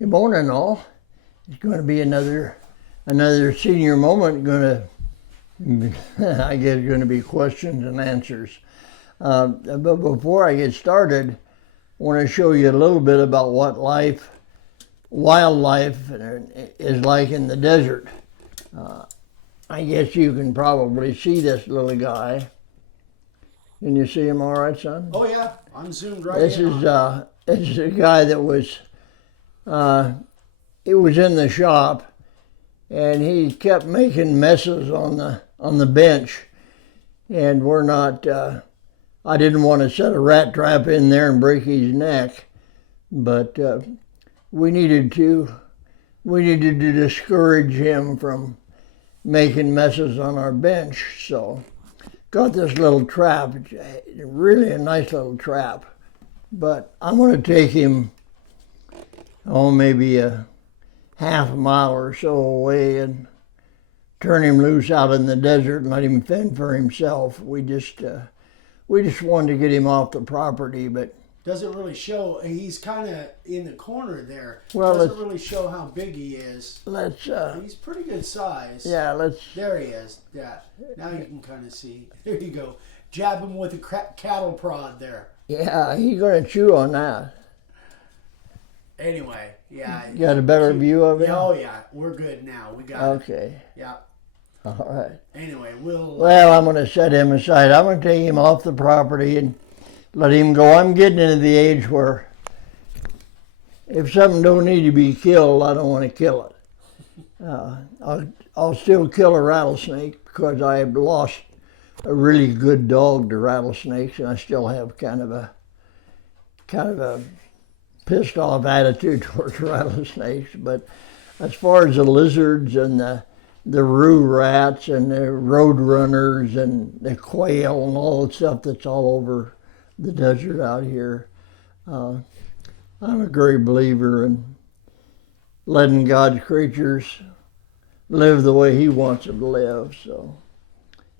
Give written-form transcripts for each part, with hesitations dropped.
Good morning, all. It's going to be another senior moment. I guess, going to be questions and answers. But before I get started, I want to show you a little bit about what wildlife is like in the desert. I guess you can probably see this little guy. Can you see him all right, son? Oh yeah, I'm zoomed right This in. This is a guy that was. He was in the shop, and he kept making messes on the bench, and we're not. I didn't want to set a rat trap in there and break his neck, but we needed to discourage him from making messes on our bench. So got this little trap. It's really a nice little trap, but I'm going to take him maybe a half a mile or so away and turn him loose out in the desert and let him fend for himself. We just wanted to get him off the property, but doesn't really show. He's kind of in the corner there. Well, doesn't really show how big he is. He's pretty good size. Yeah, There he is. Yeah. Now you can kind of see. There you go. Jab him with a cattle prod there. Yeah, he's gonna chew on that. Anyway, yeah. You got a better view of it? Oh yeah, we're good now. We got it. Okay. Yeah. All right. Anyway, Well, I'm gonna set him aside. I'm gonna take him off the property and let him go. I'm getting into the age where if something don't need to be killed, I don't want to kill it. I'll still kill a rattlesnake because I have lost a really good dog to rattlesnakes, and I still have kind of a pissed off attitude towards rattlesnakes. But as far as the lizards and the roo rats and the road runners and the quail and all the stuff that's all over the desert out here, I'm a great believer in letting God's creatures live the way He wants them to live. So,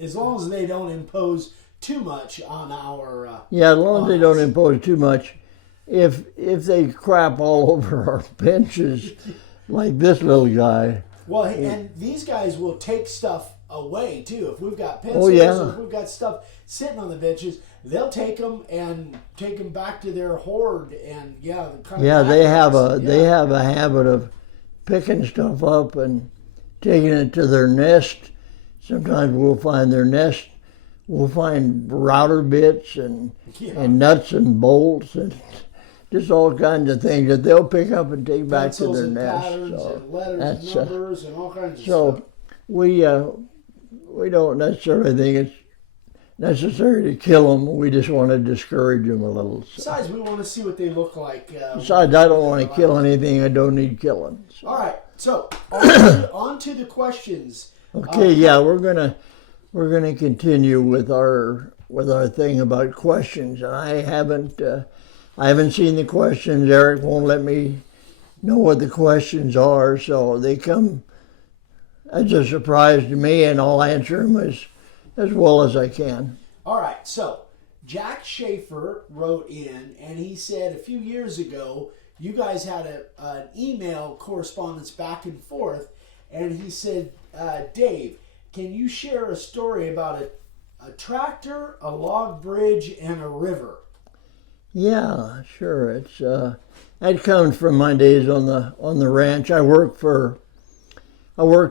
as long as they don't impose too much on our as long as they don't impose too much. If they crap all over our benches, like this little guy. Well, and these guys will take stuff away too. If we've got pencils or if we've got stuff sitting on the benches, they'll take them back to their hoard. And they have a habit of picking stuff up and taking it to their nest. Sometimes we'll find their nest. We'll find router bits and nuts and bolts and just all kinds of things that they'll pick up and take back to their nest. And letters, and numbers, and all kinds of stuff. So we don't necessarily think it's necessary to kill them. We just want to discourage them a little. Besides, we want to see what they look like. Besides, I don't want to kill anything I don't need killing. So. All right, so on to the questions. Okay, we're gonna continue with our thing about questions, and I haven't seen the questions. Eric won't let me know what the questions are, so they come as a surprise to me, and I'll answer them as well as I can. All right, so Jack Schaefer wrote in, and he said a few years ago you guys had an email correspondence back and forth, and he said, Dave, can you share a story about a tractor, a log bridge, and a river? Yeah, sure. It's that comes from my days on the ranch. I worked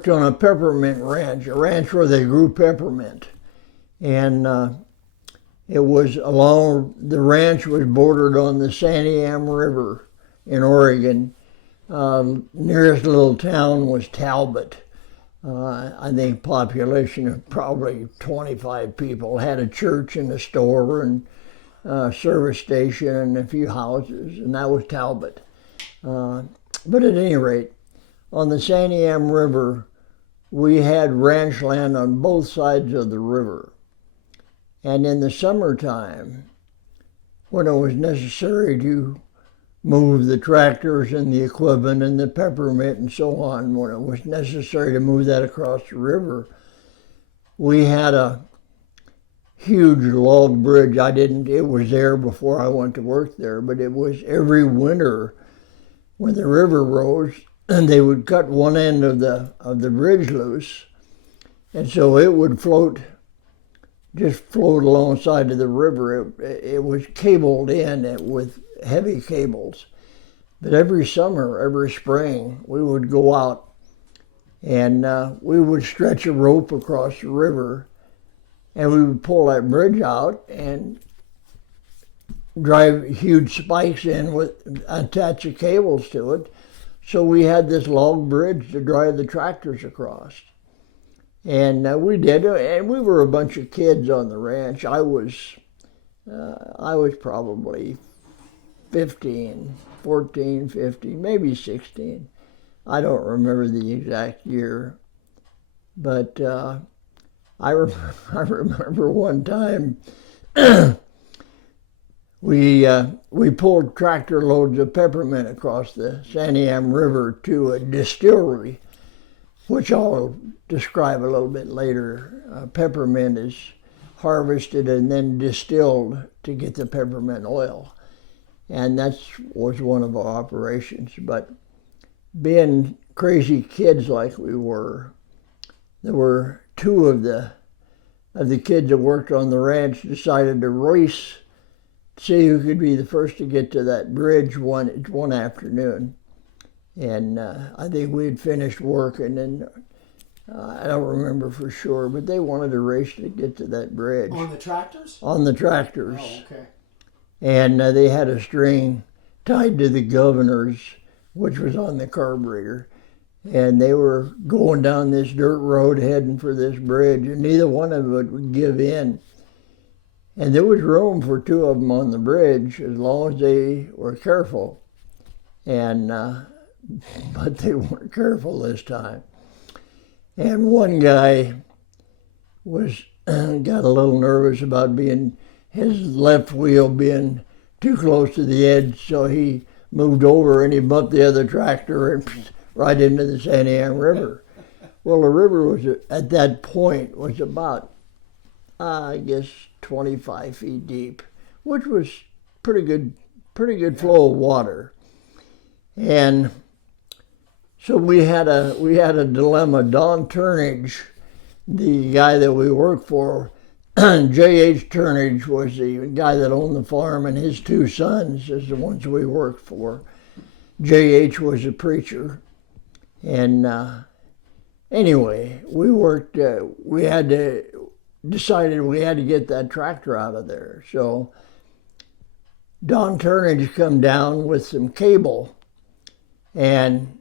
on a peppermint ranch, a ranch where they grew peppermint, and it was the ranch was bordered on the Santiam River in Oregon. Nearest little town was Talbot. I think population of probably 25 people. Had a church and a store and service station and a few houses, and that was Talbot. But at any rate, on the Santiam River, we had ranch land on both sides of the river. And in the summertime, when it was necessary to move the tractors and the equipment and the peppermint and so on, when it was necessary to move that across the river, we had a huge log bridge. It was there before I went to work there, but it was every winter when the river rose, and they would cut one end of the bridge loose, and so it would just float alongside of the river. It was cabled in with heavy cables. But every summer, every spring, we would go out and we would stretch a rope across the river, and we would pull that bridge out and drive huge spikes in with attach the cables to it. So we had this log bridge to drive the tractors across. And we did, and we were a bunch of kids on the ranch. I was probably 15, 14, 15, maybe 16. I don't remember the exact year, but I remember one time we pulled tractor loads of peppermint across the Santiam River to a distillery, which I'll describe a little bit later. Peppermint is harvested and then distilled to get the peppermint oil. And that was one of our operations. But being crazy kids like we were, there were two of the kids that worked on the ranch decided to race to see who could be the first to get to that bridge one afternoon. And I think we'd finished work, and then I don't remember for sure, but they wanted to race to get to that bridge. On the tractors? On the tractors. Oh, okay. And they had a string tied to the governor's, which was on the carburetor. And they were going down this dirt road heading for this bridge, and neither one of them would give in. And there was room for two of them on the bridge as long as they were careful. And but they weren't careful this time. And one guy was got a little nervous about his left wheel being too close to the edge, so he moved over and he bumped the other tractor and right into the Santiam River. Well, the river was at that point was about, I guess, 25 feet deep, which was pretty good flow of water. And so we had a dilemma. Don Turnage, the guy that we worked for, J.H. Turnage was the guy that owned the farm, and his two sons is the ones we worked for. J.H. was a preacher. And anyway, we decided we had to get that tractor out of there. So Don Turnage come down with some cable, and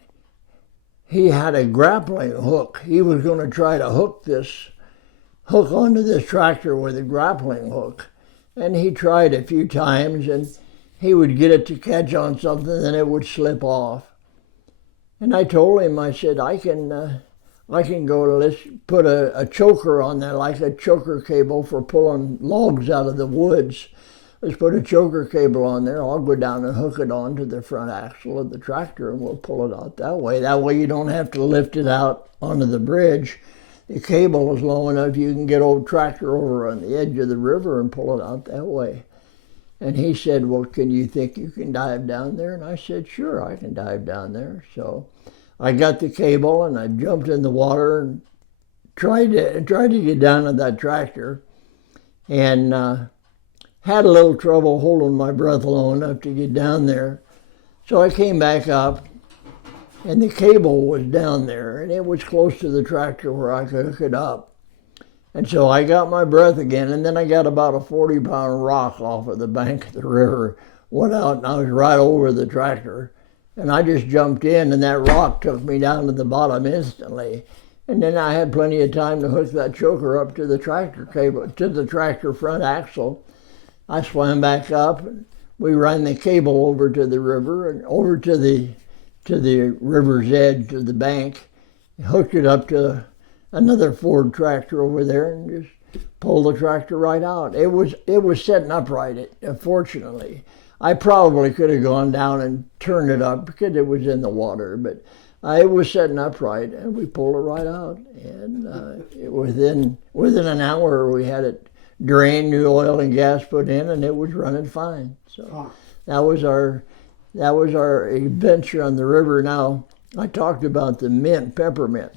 he had a grappling hook. He was going to try to hook onto this tractor with a grappling hook. And he tried a few times, and he would get it to catch on something, then it would slip off. And I told him, I said, I can go, let's put a choker on there, like a choker cable for pulling logs out of the woods. Let's put a choker cable on there. I'll go down and hook it onto the front axle of the tractor, and we'll pull it out that way. That way you don't have to lift it out onto the bridge. The cable is long enough you can get old tractor over on the edge of the river and pull it out that way. And he said, well, can you think you can dive down there? And I said, sure, I can dive down there. So I got the cable and I jumped in the water and tried to get down to that tractor, and had a little trouble holding my breath long enough to get down there. So I came back up, and the cable was down there, and it was close to the tractor where I could hook it up. And so I got my breath again, and then I got about a 40-pound rock off of the bank of the river, went out, and I was right over the tractor. And I just jumped in, and that rock took me down to the bottom instantly. And then I had plenty of time to hook that choker up to the tractor cable, to the tractor front axle. I swam back up, and we ran the cable over to the river and over to the river's edge, to the bank, hooked it up to another Ford tractor over there, and just pulled the tractor right out. It was sitting upright, fortunately. I probably could have gone down and turned it up because it was in the water, but it was sitting upright, and we pulled it right out. And within an hour, we had it drained, new oil and gas put in, and it was running fine. So that was our that was our adventure on the river. Now, I talked about the mint peppermint.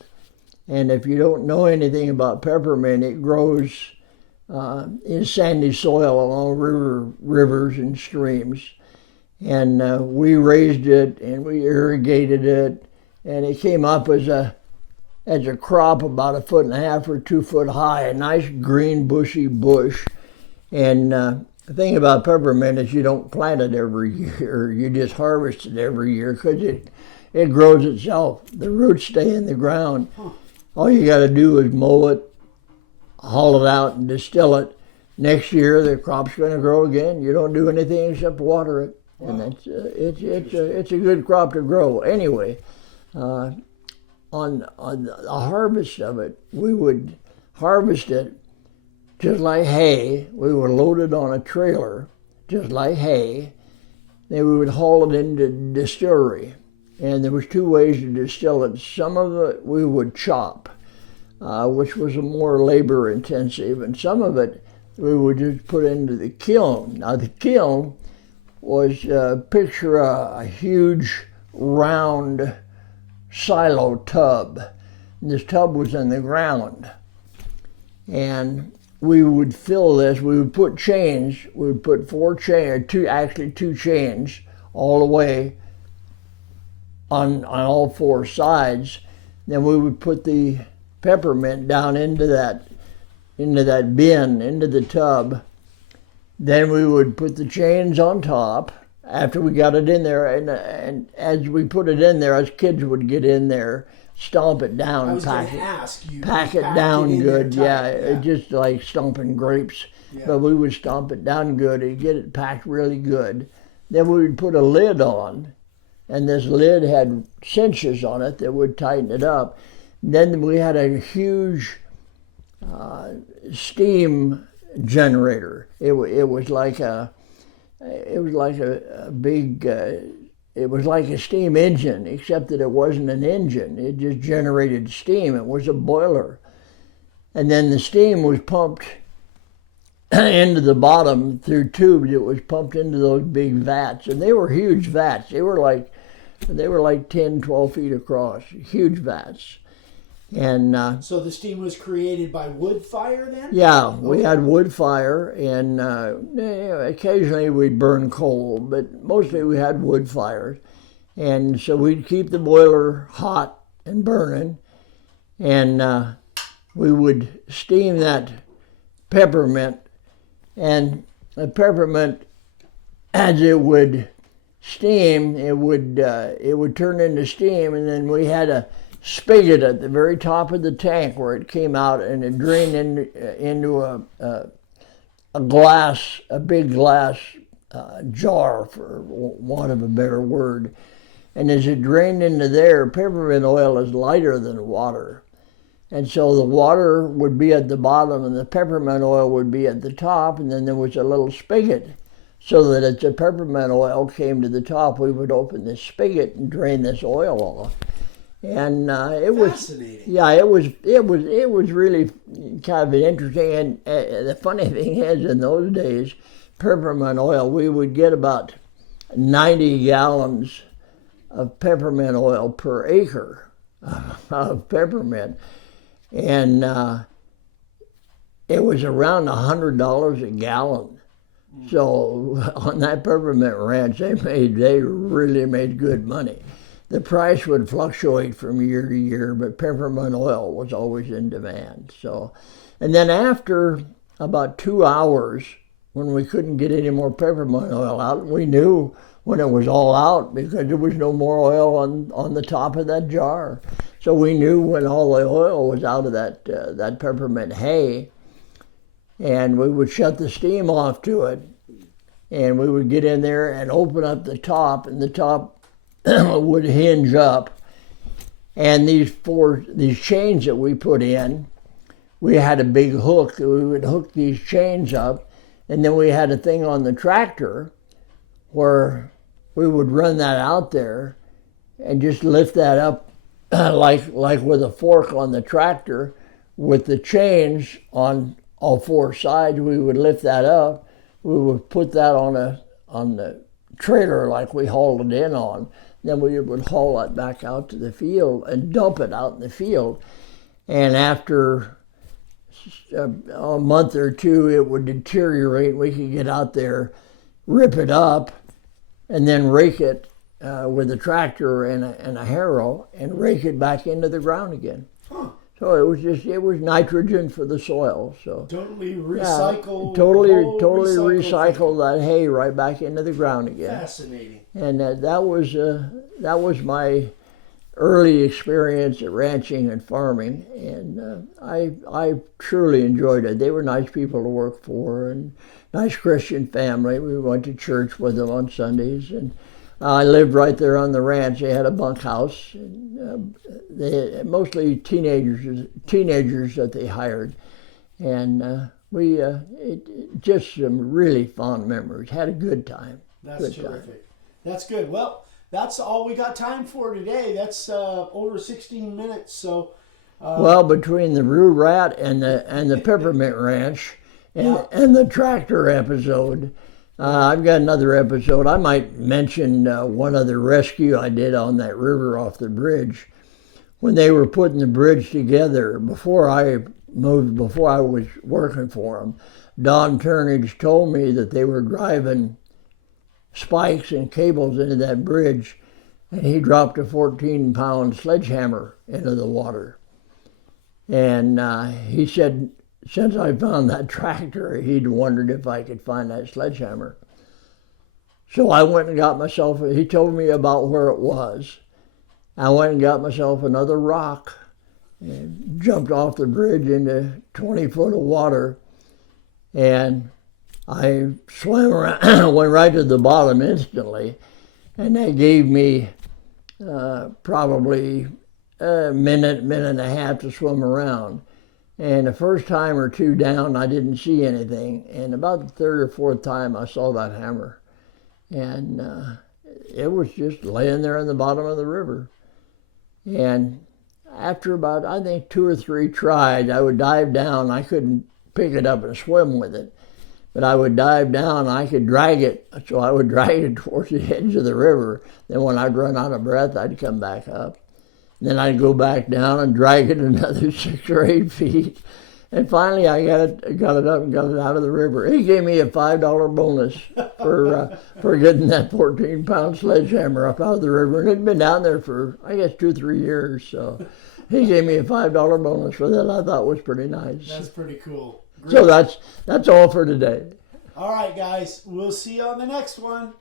And if you don't know anything about peppermint, it grows in sandy soil along rivers and streams. And we raised it and we irrigated it, and it came up as a crop about 1.5 or 2 foot high, a nice green bushy bush. And the thing about peppermint is you don't plant it every year, you just harvest it every year because it grows itself. The roots stay in the ground. All you got to do is mow it, haul it out, and distill it. Next year, the crop's going to grow again. You don't do anything except water it, and it's a good crop to grow. Anyway, on the harvest of it, we would harvest it just like hay. We would load it on a trailer, just like hay. Then we would haul it into the distillery. And there was 2 ways to distill it. Some of it we would chop, which was more labor intensive, and some of it we would just put into the kiln. Now the kiln was, picture a huge round silo tub. And this tub was in the ground. And we would fill this, we would put chains, we would put 4 chains, two chains all the way on all 4 sides. Then we would put the peppermint down into that bin, into the tub. Then we would put the chains on top after we got it in there, and as we put it in there, as kids would get in there, stomp it down, pack it down good. Yeah, it's just like stomping grapes. Yeah. But we would stomp it down good and get it packed really good. Then we would put a lid on, and this lid had cinches on it that would tighten it up. Then we had a huge steam generator. It was like a big. It was like a steam engine, except that it wasn't an engine. It just generated steam. It was a boiler, and then the steam was pumped into the bottom through tubes. It was pumped into those big vats, and they were huge vats. They were like 10, 12 feet across, huge vats. And so the steam was created by wood fire then? Yeah, we had wood fire, and occasionally we'd burn coal, but mostly we had wood fires. And so we'd keep the boiler hot and burning, and we would steam that peppermint, and the peppermint, as it would steam, it would turn into steam, and then we had a spigot at the very top of the tank where it came out, and it drained into a big glass jar, for want of a better word. And as it drained into there, peppermint oil is lighter than water. And so the water would be at the bottom and the peppermint oil would be at the top, and then there was a little spigot, so that as the peppermint oil came to the top, we would open this spigot and drain this oil off. And it was fascinating. Yeah, it was really kind of interesting. And the funny thing is, in those days, peppermint oil, we would get about 90 gallons of peppermint oil per acre of peppermint, and it was around $100 a gallon. So on that peppermint ranch, they really made good money. The price would fluctuate from year to year, but peppermint oil was always in demand. So, and then after about 2 hours, when we couldn't get any more peppermint oil out, we knew when it was all out because there was no more oil on the top of that jar. So we knew when all the oil was out of that peppermint hay, and we would shut the steam off to it, and we would get in there and open up the top, and the top would hinge up, and these chains that we put in, we had a big hook. We would hook these chains up, and then we had a thing on the tractor where we would run that out there and just lift that up like with a fork on the tractor with the chains on all 4 sides. We would lift that up. We would put that on the trailer like we hauled it in on. Then we would haul it back out to the field and dump it out in the field. And after a month or two, it would deteriorate. We could get out there, rip it up, and then rake it with a tractor and a harrow and rake it back into the ground again. Huh. So it was nitrogen for the soil. So Totally recycle. yeah, totally recycle that hay right back into the ground again. Fascinating. And that was my early experience at ranching and farming, and I truly enjoyed it. They were nice people to work for, and nice Christian family. We went to church with them on Sundays, and I lived right there on the ranch. They had a bunkhouse, and they had mostly teenagers that they hired, and just some really fond memories. Had a good time. That's terrific. That's good. Well, that's all we got time for today. That's over 16 minutes. So, well, between the Roo Rat and the Peppermint Ranch and the tractor episode, I've got another episode. I might mention one other rescue I did on that river off the bridge. When they were putting the bridge together, before I was working for them, Don Turnage told me that they were driving spikes and cables into that bridge, and he dropped a 14-pound sledgehammer into the water. And he said, since I found that tractor, he'd wondered if I could find that sledgehammer. So I went and got myself, he told me about where it was. I went and got myself another rock and jumped off the bridge into 20 foot of water, and I swam around, went right to the bottom instantly, and that gave me probably a minute and a half to swim around. And the first time or two down, I didn't see anything. And about the third or fourth time, I saw that hammer. And it was just laying there in the bottom of the river. And after about, I think, 2 or 3 tries, I would dive down. I couldn't pick it up and swim with it. But I would dive down, I could drag it, so I would drag it towards the edge of the river. Then when I'd run out of breath, I'd come back up. Then I'd go back down and drag it another 6 or 8 feet. And finally I got it up and got it out of the river. He gave me a $5 bonus for getting that 14-pound sledgehammer up out of the river. And it had been down there for, I guess, 2 or 3 years. So he gave me a $5 bonus for that. I thought was pretty nice. That's pretty cool. Great. So that's all for today. All right, guys. We'll see you on the next one.